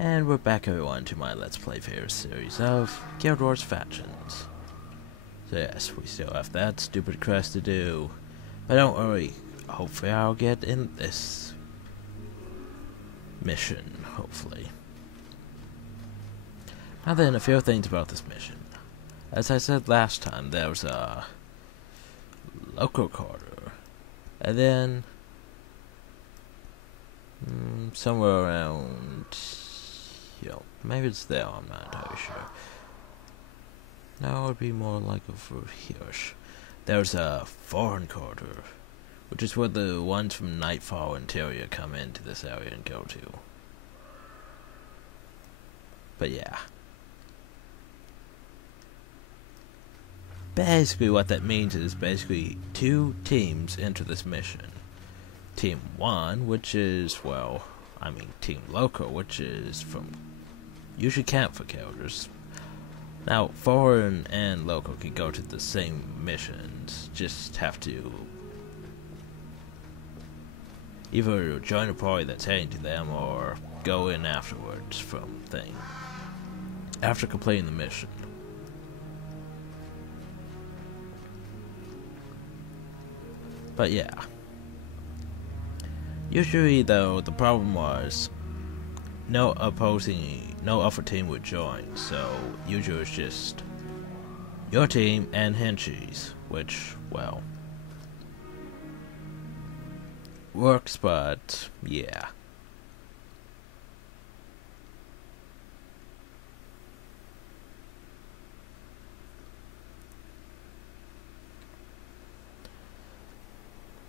And we're back, everyone, to my Let's Play Fair series of Guild Wars Factions. So yes, we still have that stupid quest to do, but don't worry, hopefully I'll get in this mission, hopefully. Now then, a few things about this mission. As I said last time, there was a local quarter, and then somewhere around, maybe it's there, I'm not entirely sure. No, it would be more like over here. There's a foreign quarter, which is where the ones from Nightfall Interior come into this area and go to. But yeah. Basically what that means is basically two teams enter this mission. Team 1, which is, Team Local, which is from usually camp for characters. Now, foreign and local can go to the same missions, just have to either join a party that's heading to them or go in afterwards from thing. After completing the mission. But yeah. Usually though, the problem was no other team would join, so usually it's just your team and Henchies, which, works, but yeah.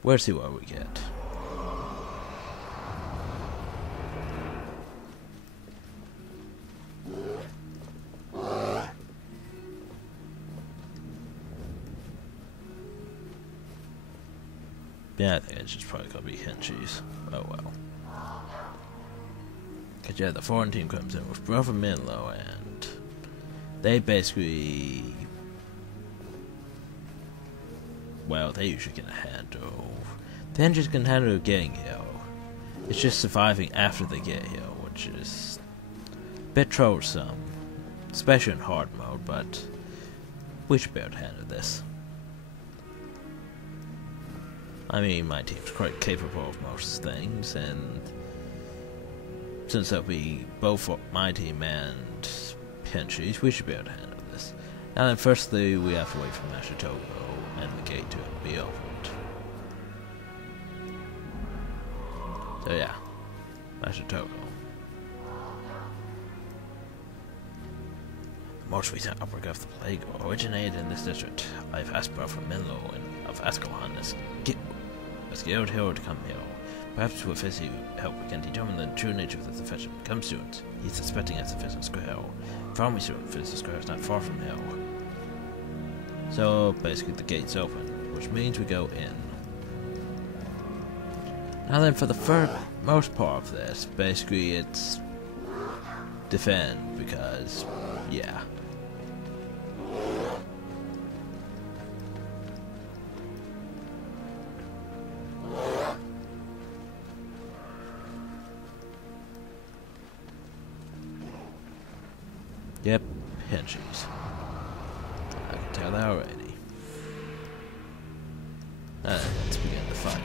We'll see what we get. Yeah, I think it's just probably gonna be Henchies. Oh well. Cause yeah, the foreign team comes in with Brother Minlo, and they basically, they usually can handle. The Henchies can handle getting here. It's just surviving after they get here, which is a bit troublesome, especially in hard mode. But we should be able to handle this. I mean, my team's quite capable of most things, and since that'll be both my team and Henchies, we should be able to handle this. Now then, firstly, we have to wait for Master Togo and the gate to be opened. So yeah, Master Togo. The most recent outbreak of the plague originated in this district. I've asked Brother Minlo of Ascalon as Guild Hero to come here. Perhaps with his help we can determine the true nature of this infection. Come soon. He's suspecting it's a physical square. Follow me soon. Physical square is not far from here. So basically the gate's open, which means we go in. Now then, for the most part of this, basically it's defend, because yeah. Yep, Henchies. I can tell that already. Let's begin the fight.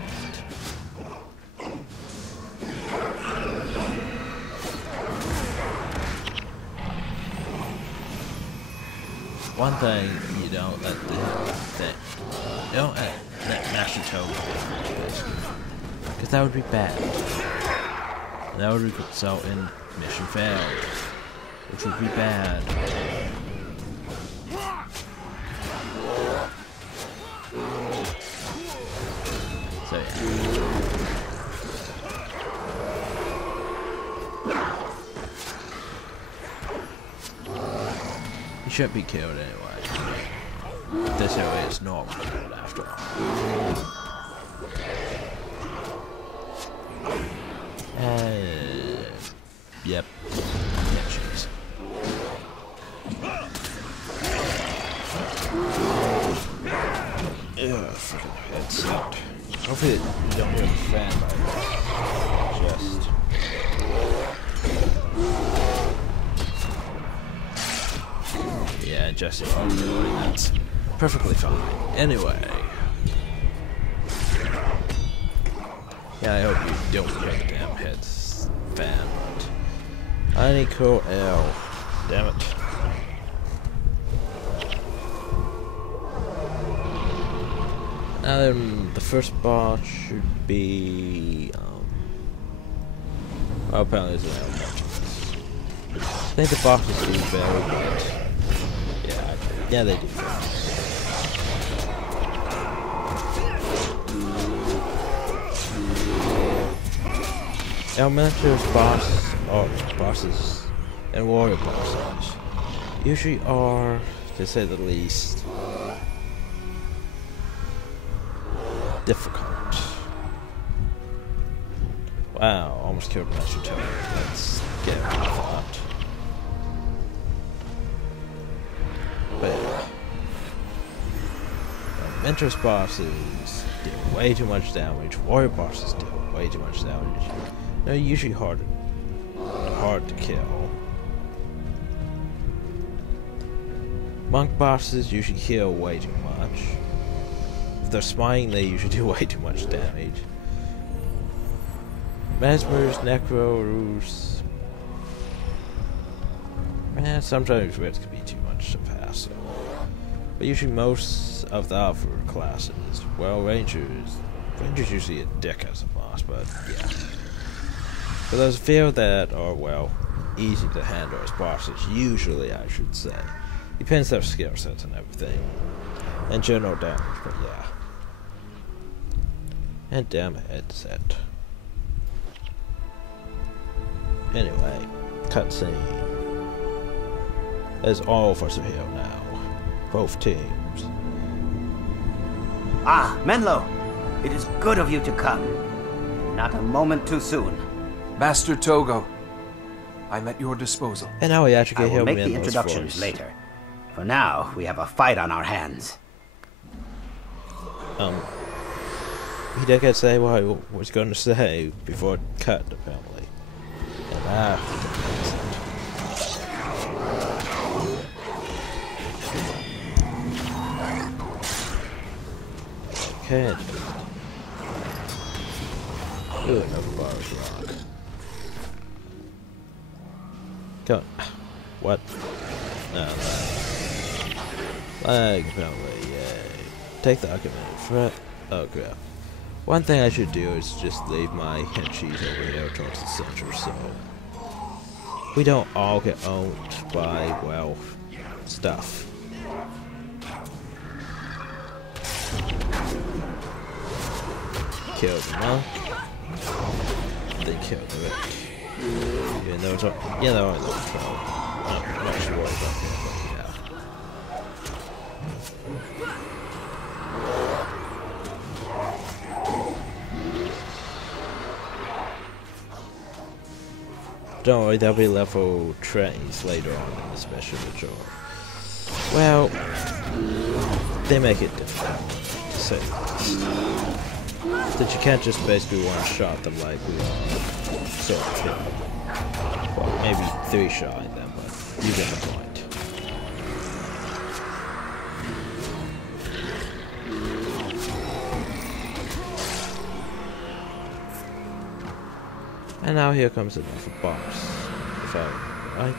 One thing you don't let let Master Togo do, because that would be bad. And that would result in mission failed, which would be bad. So yeah. He shouldn't be killed anyway. This area is normal after all. Yep. Henchies. Ugh, fucking headset. Hopefully you don't hear the fan by just... digestive overloading. That's perfectly fine. Anyway. Yeah, I hope you don't get the damn heads fan, but I need cool L. Damn it. Now then, the first boss should be well, apparently there's an element. I think the bosses do fail, but yeah, they do fail. Elementary bosses and warrior bosses usually are, to say the least, difficult. Wow, almost killed Master Toad. Let's get rid of that. But yeah. Elementary bosses deal way too much damage. Warrior bosses deal way too much damage. They're usually hard to kill. Monk bosses usually heal way too much. If they're smiting, they usually do way too much damage. Mesmers, Necros. Man, sometimes Reds can be too much to pass. But usually most of the upper classes, well, Rangers usually a dick as a boss, but yeah. For those few that are, well, easy to handle as bosses, usually I should say. Depends on their skill sets and everything. And general damage, but yeah. And damn headset. Anyway, cutscene. As all of us are here now. Both teams. Ah, Menlo! It is good of you to come. Not a moment too soon. Master Togo, I'm at your disposal. And now we actually I can hear will make the Menlo's introductions voice. later. For now, we have a fight on our hands. He did get to say what he was going to say before it cut, apparently. And okay. Ooh, another bars rock. Go. What? No. Lag penalty, yay. Take the argument. Fret. Oh, crap. One thing I should do is just leave my henchmen over here towards the center, so we don't all get owned by, well, stuff. Killed the monk. They killed the Rick. Even though it's all, yeah, they're only level 12. I'm not sure what about that, but yeah. Don't worry, there'll be level trains later on in the special ritual. Well, they make it difficult, to say the least. That you can't just basically one-shot them like we are sort of here. Well, maybe three-shotting them, but you get the point. And now here comes another boss, if I remember right.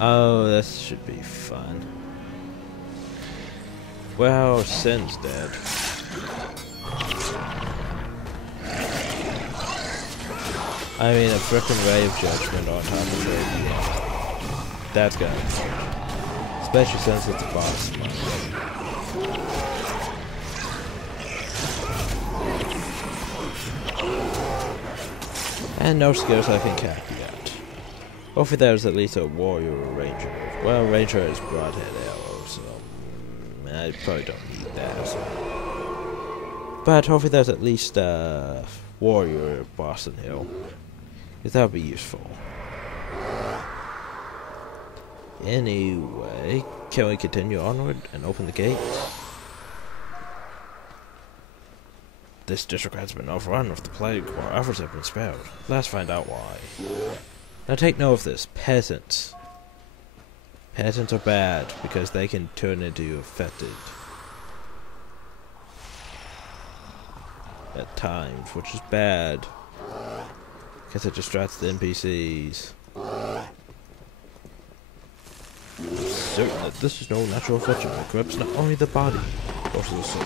Oh, this should be fun. Well, Sin's dead. I mean, a frickin' Ray of Judgment on top of it. That's good. Especially since it's a boss. And no skills I can cap yet. Hopefully there's at least a warrior or ranger. Well, ranger has broadhead arrows, so I probably don't need that. So. But hopefully there's at least a warrior boss in Hill. Because that would be useful. Anyway, can we continue onward and open the gate? This district has been overrun with the plague, or others have been spared. Let's find out why. Now take note of this. Peasants. Peasants are bad because they can turn into affected at times, which is bad because it distracts the NPCs. Certain that this is no natural affliction that corrupts not only the body, but also the soul.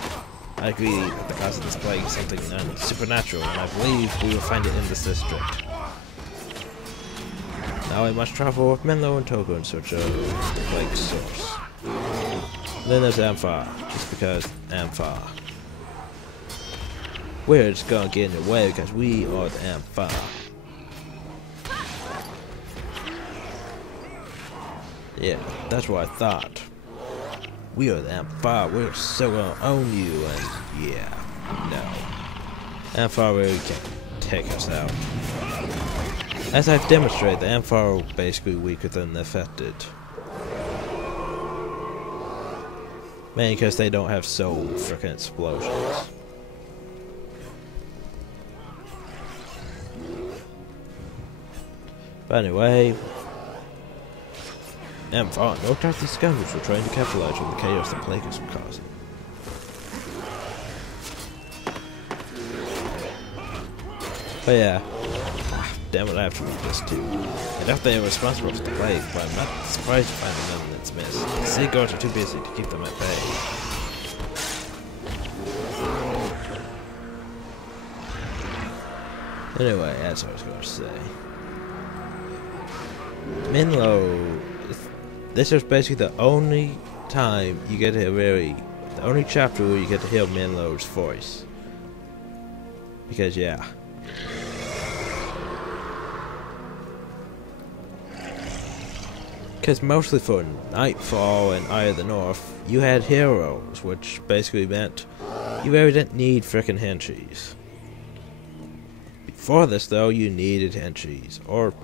I agree that the cause of this plague is something supernatural, and I believe we will find it in this district. Now I must travel with Menlo and Togo in search of the plague's source. Then there's Amphar, just because Amphar. We're just gonna get in the way because we are the Amphar. Yeah, that's what I thought. We are the Amphar, we're so gonna own you, and yeah, no. Amphar really can't take us out. As I've demonstrated, the Amphar are basically weaker than the affected. Mainly because they don't have soul frickin' explosions. But anyway, Amphar knocked out these scoundrels were trying to capitalize on the chaos the plague is causing. But yeah. Damn it, I have to read this too. I doubt they are responsible for the plague, but I'm not surprised to find the men that's missed. The city guards are too busy to keep them at bay. Anyway, as I was going to say. Menlo, this is basically the only time you get to hear the only chapter where you get to hear Menlo's voice. Because yeah. Because mostly for Nightfall and Eye of the North, you had heroes, which basically meant you really didn't need frickin' henchies. Before this, though, you needed henchies, or,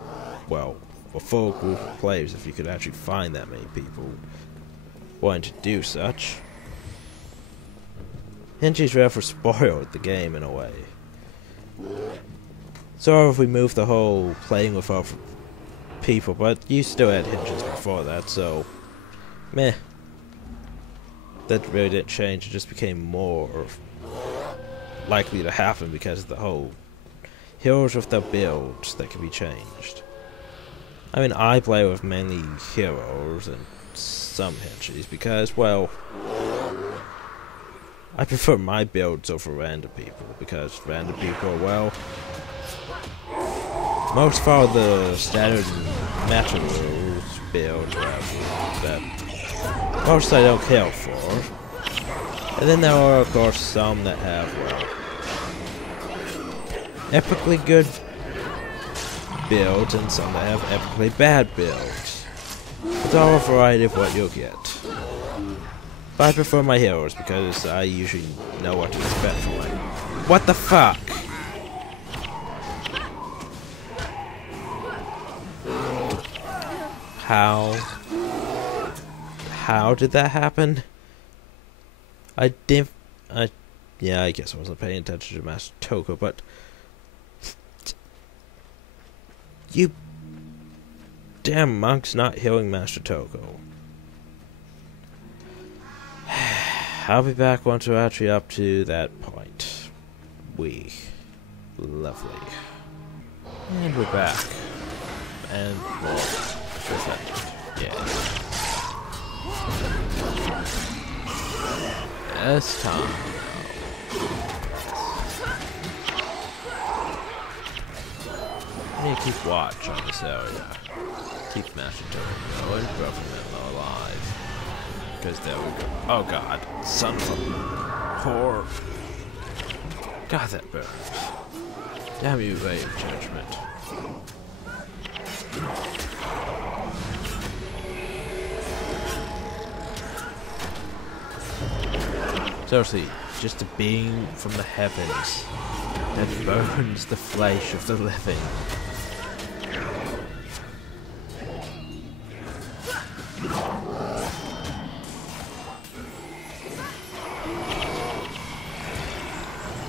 well, a full group of players if you could actually find that many people wanting to do such. Henchies rather spoiled the game in a way. So if we move the whole playing with other people, but you still had henchies before that, so meh. That really didn't change, it just became more likely to happen because of the whole heroes with their builds that can be changed. I mean, I play with mainly heroes and some henchies because, well, I prefer my builds over random people because random people are, well, most follow the standard Metalness build that most I don't care for. And then there are, of course, some that have, well, epically good builds and some that have epically bad builds. It's all a variety of what you'll get. But I prefer my heroes because I usually know what to expect from them. What the fuck? How did that happen? Yeah, I guess I wasn't paying attention to Master Toko, but you damn monk's not healing Master Toko. I'll be back once we're actually up to that point. Lovely. And we're back. And well, yeah. It's time. I need to keep watch on this area. Keep Master Toko going, Brother alive. Because there we go. Oh god. Son of a whore. God, that burns. Damn you, Ray of Judgment. Seriously, just a being from the heavens that burns the flesh of the living.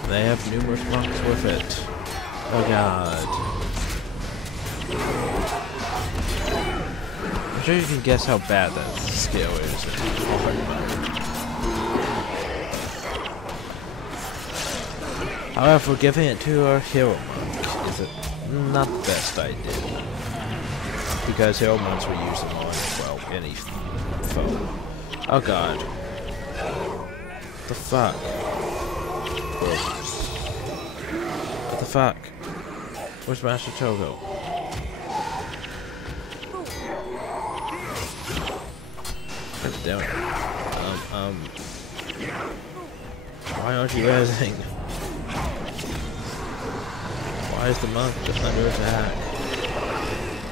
They have numerous monks with it. Oh god. sure you can guess how bad that skill is in hard mode. However, giving it to our hero monk is not the best idea. Because hero monks were using on, well, any foe. Oh god. What the fuck? What the fuck? Where's Master Togo? God damn it. Why aren't you resing? Why is the monk just under attack?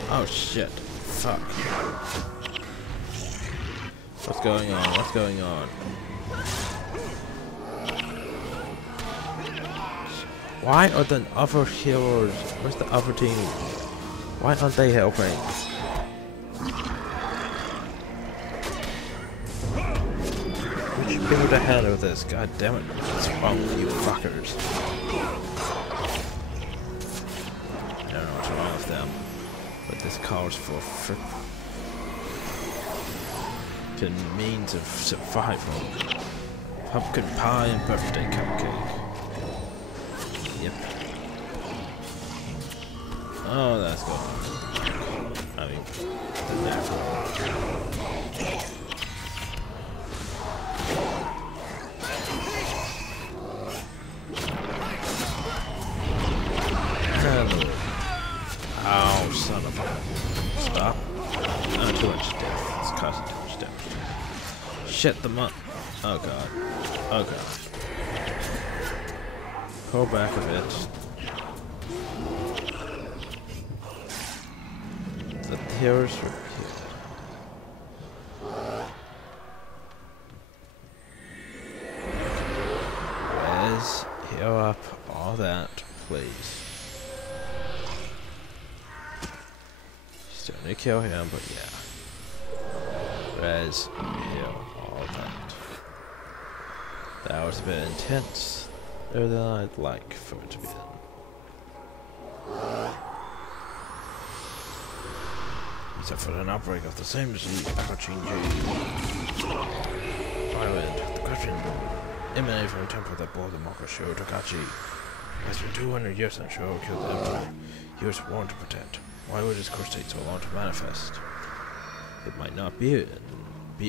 Oh shit. Fuck. What's going on? What's going on? Why are the other healers? Where's the other team? Why aren't they helping? We should be able to handle this. God damn it. What's wrong with you fuckers? I don't know what's wrong with them. But this calls for frickin' means of survival. Pumpkin pie and birthday cupcake. Yep. Oh, that's going. I mean, the natural. Oh, son of a... Stop. No, too much death. It's causing too much damage. Shit them up. Oh god. Oh god. Pull back a bit. The heroes are here. Res, heal up, all that, please. Still need to kill him, but yeah. Res, heal, all that. That was a bit intense. Better than I'd like for it to be done. Except for an outbreak of the same disease, Violent, the question emanated from a temple that bore the marker Shiro Takachi. Has been 200 years since Shiro killed the emperor. He was sworn to protect. Why would his curse take so long to manifest? It might not be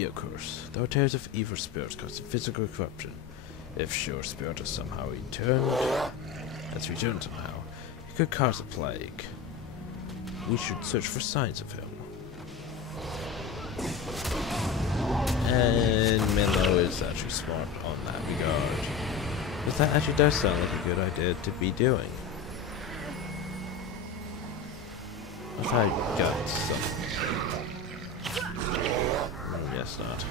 a curse, though tales of evil spirits cause physical corruption. If Shiro's spirit is somehow returned, somehow, it could cause a plague. We should search for signs of him. And Menlo is actually smart on that regard. Because that actually does sound like a good idea to be doing. I thought I got something. Guess not.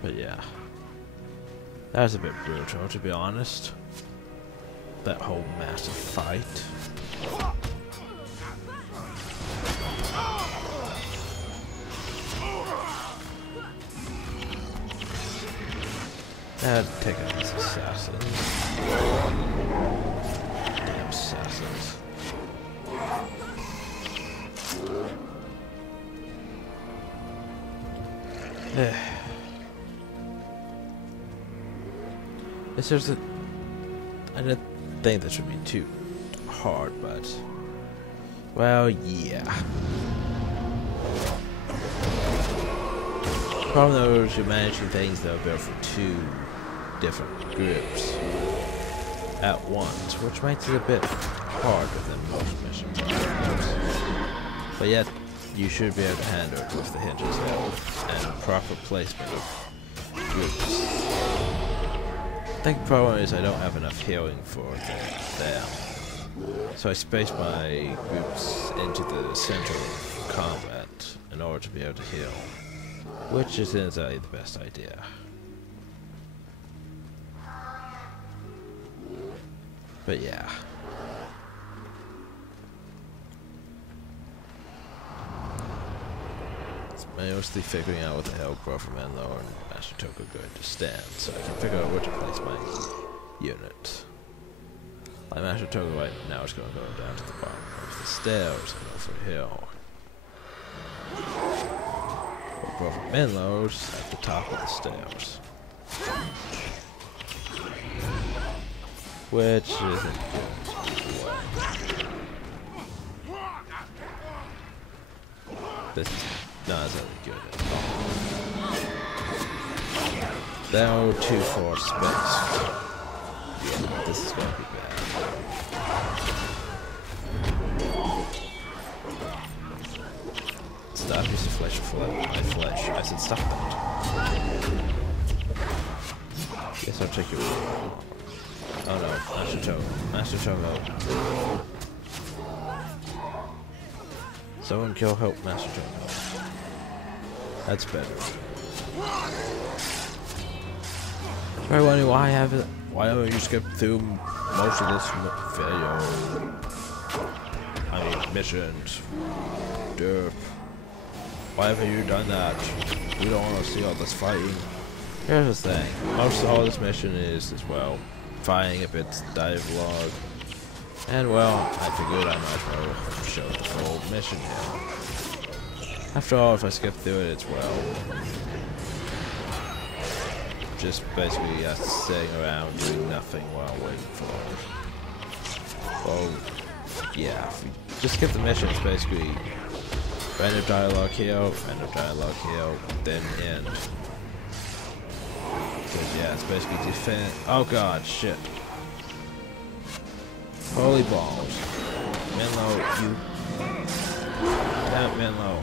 But yeah, that was a bit brutal, to be honest. That whole massive fight. I'd take out these assassins. Damn assassins. It's just that I didn't think this would be too hard, but well, yeah. Problem though is you're managing things that are built for two different groups at once, which makes it a bit harder than most missions. But yet, you should be able to handle it with the hinges held and proper placement of groups. I think the problem is I don't have enough healing for them. So I space my groups into the center of combat in order to be able to heal. Which isn't exactly the best idea. But yeah. Let's mostly figuring out what the hell Brother Menlo and Master Togo are going to stand, so I can figure out where to place my unit. My Master Togo right now is going to go down to the bottom of the stairs and over a hill. But Brother Menlo's at the top of the stairs. Which isn't good. This is not really good at all. Now 2-4 space. Yeah, this is going to be bad. Stop using flesh for my flesh. I said stop that. Guess I'll take your word. Oh no, Master Togo. Master Togo. Someone kill help Master Togo. That's better. I wonder why I have it. Why don't you skip through most of this video? I mean, missions. Derp. Why haven't you done that? We don't want to see all this fighting. Here's the thing. Most of all this mission is, as well, fighting a bit dialogue. And well, I figured I might as well show the full mission here. After all, if I skip through it, it's well. Just basically sitting around doing nothing while waiting for it. Well, yeah, if we just skip the mission, it's basically random dialogue here, then end. Because yeah, it's basically defend. Oh god, shit. Holy balls. Menlo, you. Damn Menlo.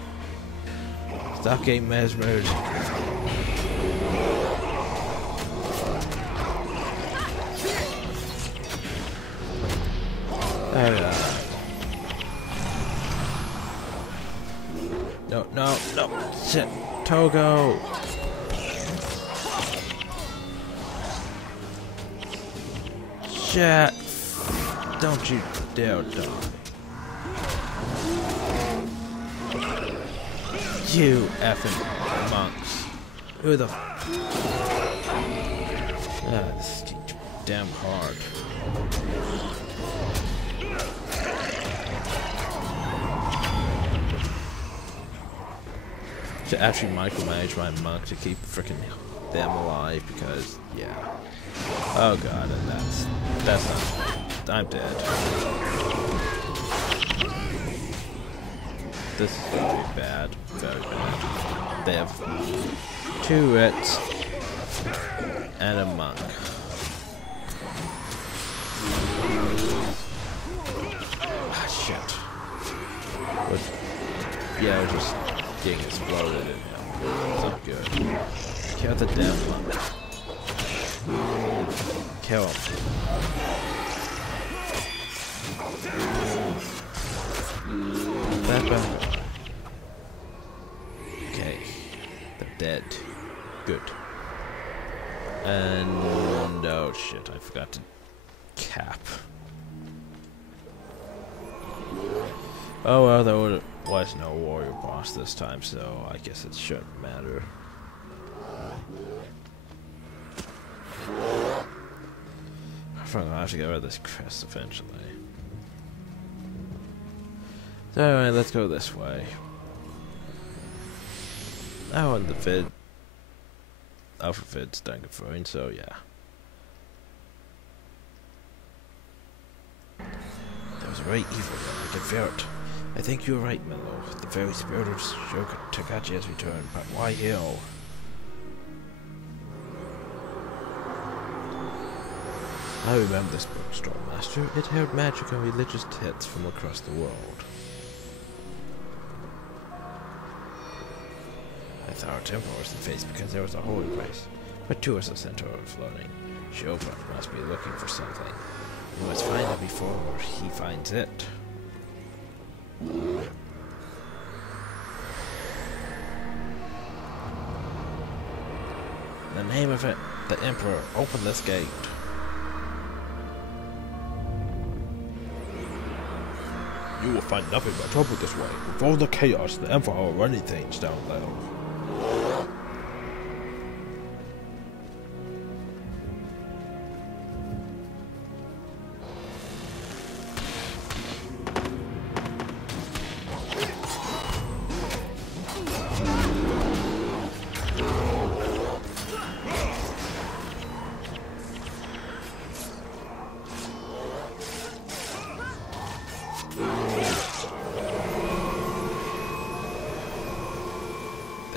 Stop getting mesmerized. No, shit. Togo. Shit. Don't you dare die. You effing monks. Who the this is damn hard. To actually micromanage my monk to keep freaking them alive because yeah. Oh god, and that's not. I'm dead. This is going to be bad. Very bad. They have 2 wits and a monk. Ah, shit. But, yeah, we're just getting exploded in him. It's not good. Kill the damn monk. Kill him. That bad. Okay. They're dead. Good. And oh shit, I forgot to cap. Oh well, there was no warrior boss this time, so I guess it shouldn't matter. I'm gonna have to get rid of this crest eventually. So anyway, let's go this way. Oh, and the vid. Alpha vid's done confirming, so yeah. There was a very evil one, I can feel it. I think you're right, Mello. The very spirit of Shoka Takachi has returned, but why heal? I remember this book, Stormmaster. It held magic and religious texts from across the world. I thought our temple was the face because there was a holy place, but 2 is the center of learning. Shoka must be looking for something. We must find it before he finds it. In the name of it, the Emperor, open this gate. You will find nothing but trouble this way. With all the chaos, the Emperor are running things down there.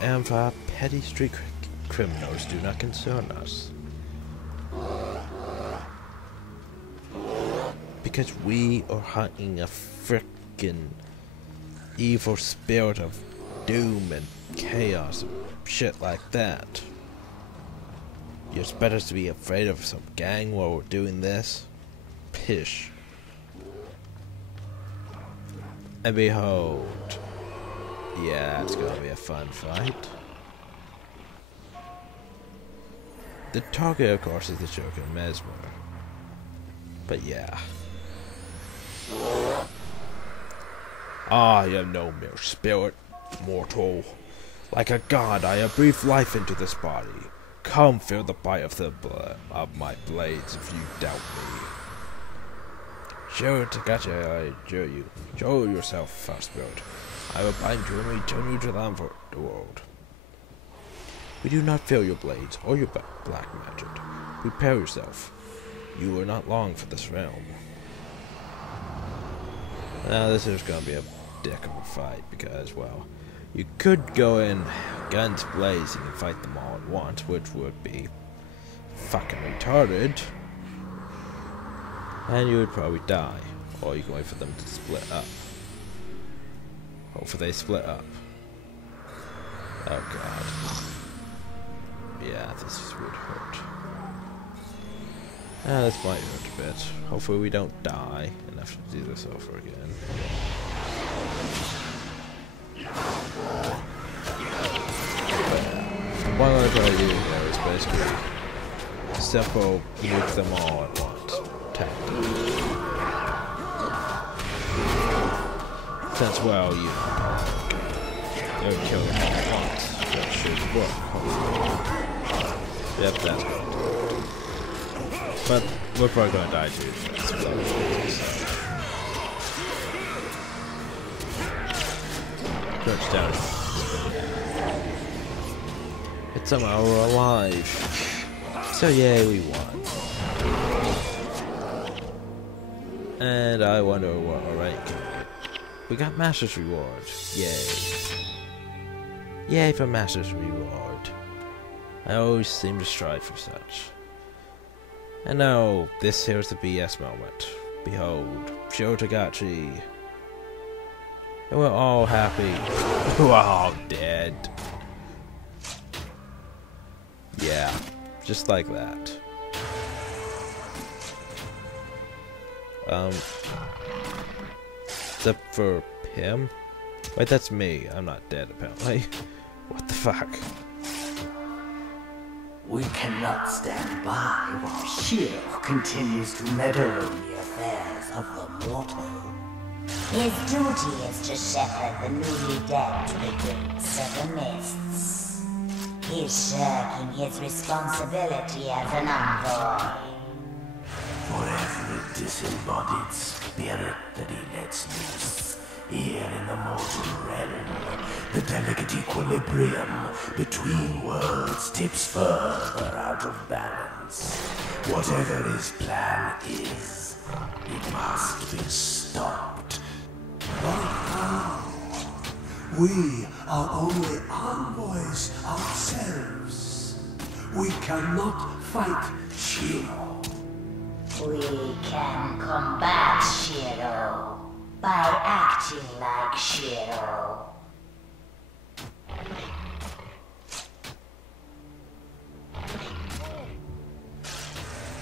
Empire, petty street criminals do not concern us. Because we are hunting a frickin' evil spirit of doom and chaos and shit like that. You expect us to be afraid of some gang while we're doing this? Pish. And behold. Yeah, it's gonna be a fun fight. The target, of course, is the Joker Mesmer. But yeah. I am no mere spirit, mortal. Like a god, I have breathed life into this body. Come feel the bite of my blades if you doubt me. Sure, Tagachi, I adjure you. Show yourself, foul spirit. I will bind you and return you to the world. We do not fear your blades or your black magic. Prepare yourself. You are not long for this realm. Now this is gonna be a dick of a fight because, well, you could go in guns blazing and fight them all at once, which would be fucking retarded. And you would probably die. Or you can wait for them to split up. Hopefully they split up. Oh god. Yeah, this would hurt. This might hurt a bit. Hopefully we don't die and have to do this over again. What I'm going to do here is basically simple nuke them all at once. Since, well, you don't kill them all at once. That should work, hopefully. Yep, that's good. But we're probably gonna die too. Crouch down. It's somehow we're alive. So yay, we won. And I wonder what our rank can get. We got Master's Reward. Yay. Yay for Master's Reward. I always seem to strive for such. And now, this here's the BS moment. Behold, Shotagachi. And we're all happy. We're all dead. Yeah, just like that. Except for him? Wait, that's me. I'm not dead, apparently. What the fuck? We cannot stand by while Shiro continues to meddle in the affairs of the mortal. His duty is to shepherd the newly dead to the gates of the mists. He's shirking his responsibility as an envoy. For every disembodied spirit that he lets loose here in the mortal realm, the delicate equilibrium between worlds tips further out of balance. Whatever his plan is, it must be stopped. But how? We are only envoys ourselves. We cannot fight Shiro. We can combat Shiro by acting like Shiro.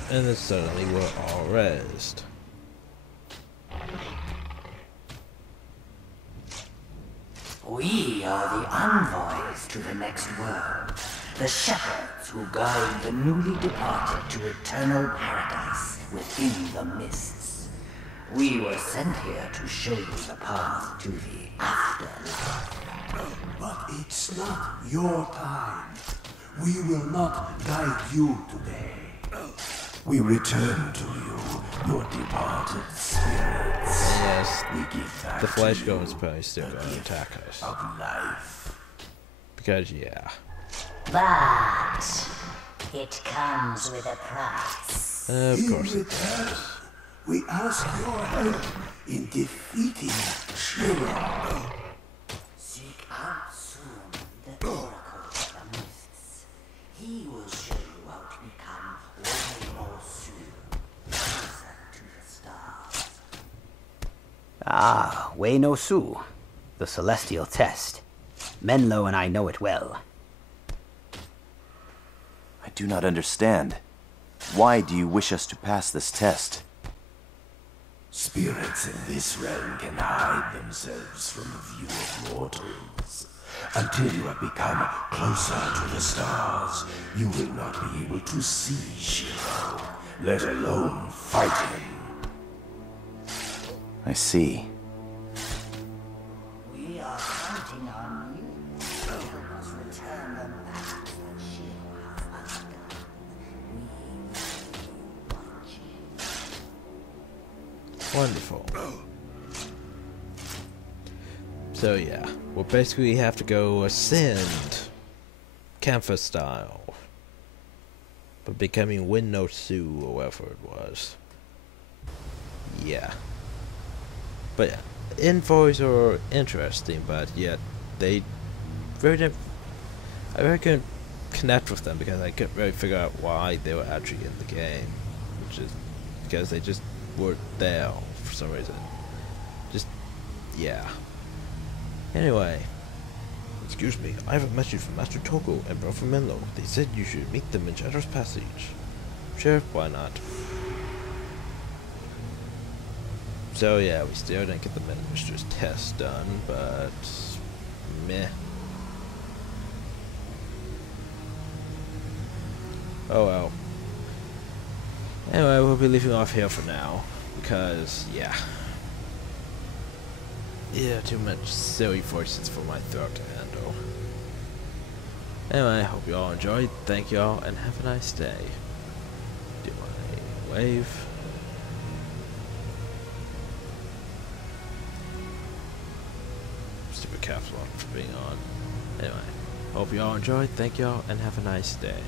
And then suddenly we're all rezzed. We are the envoys to the next world, the shepherds who guide the newly departed to eternal paradise within the mists. We were sent here to show you the path to the afterlife. But it's not your time. We will not guide you today. We return to you, your departed spirits. Yes, We give back the flesh to you goes probably still the gonna gift attack us. of life. Because, yeah. But it comes with a price. Of In course it return, does. we ask your help in defeating Shiro. Seek out soon the Oracle of the Mists. He will show you how to become way more soon, closer to the stars. Ah, Wei no Su, the celestial test. Menlo and I know it well. I do not understand. Why do you wish us to pass this test? Spirits in this realm can hide themselves from the view of mortals. Until you have become closer to the stars, you will not be able to see Shiro, let alone fight him. I see. We are counting on you to help us return them back to the Shiro has undone. We will be watching. Wonderful. So yeah, we'll basically have to go ascend, Campher style, but becoming Win no Su or whatever it was. Yeah. But yeah, invoices are interesting, but yet they very didn't. I really couldn't connect with them because I couldn't really figure out why they were actually in the game, which is because they just weren't there for some reason. Just yeah. Anyway, excuse me, I have a message from Master Togo and Brother Menlo. They said you should meet them in Shadow's Passage. Sure, why not? So yeah, we still didn't get the Minister's test done, but meh. Oh well. Anyway, we'll be leaving off here for now, because yeah. Yeah, too much silly voices for my throat to handle. Anyway, hope you all enjoyed. Thank you all, and have a nice day. Do I wave? Stupid caps lock for being on. Anyway, hope you all enjoyed. Thank you all, and have a nice day.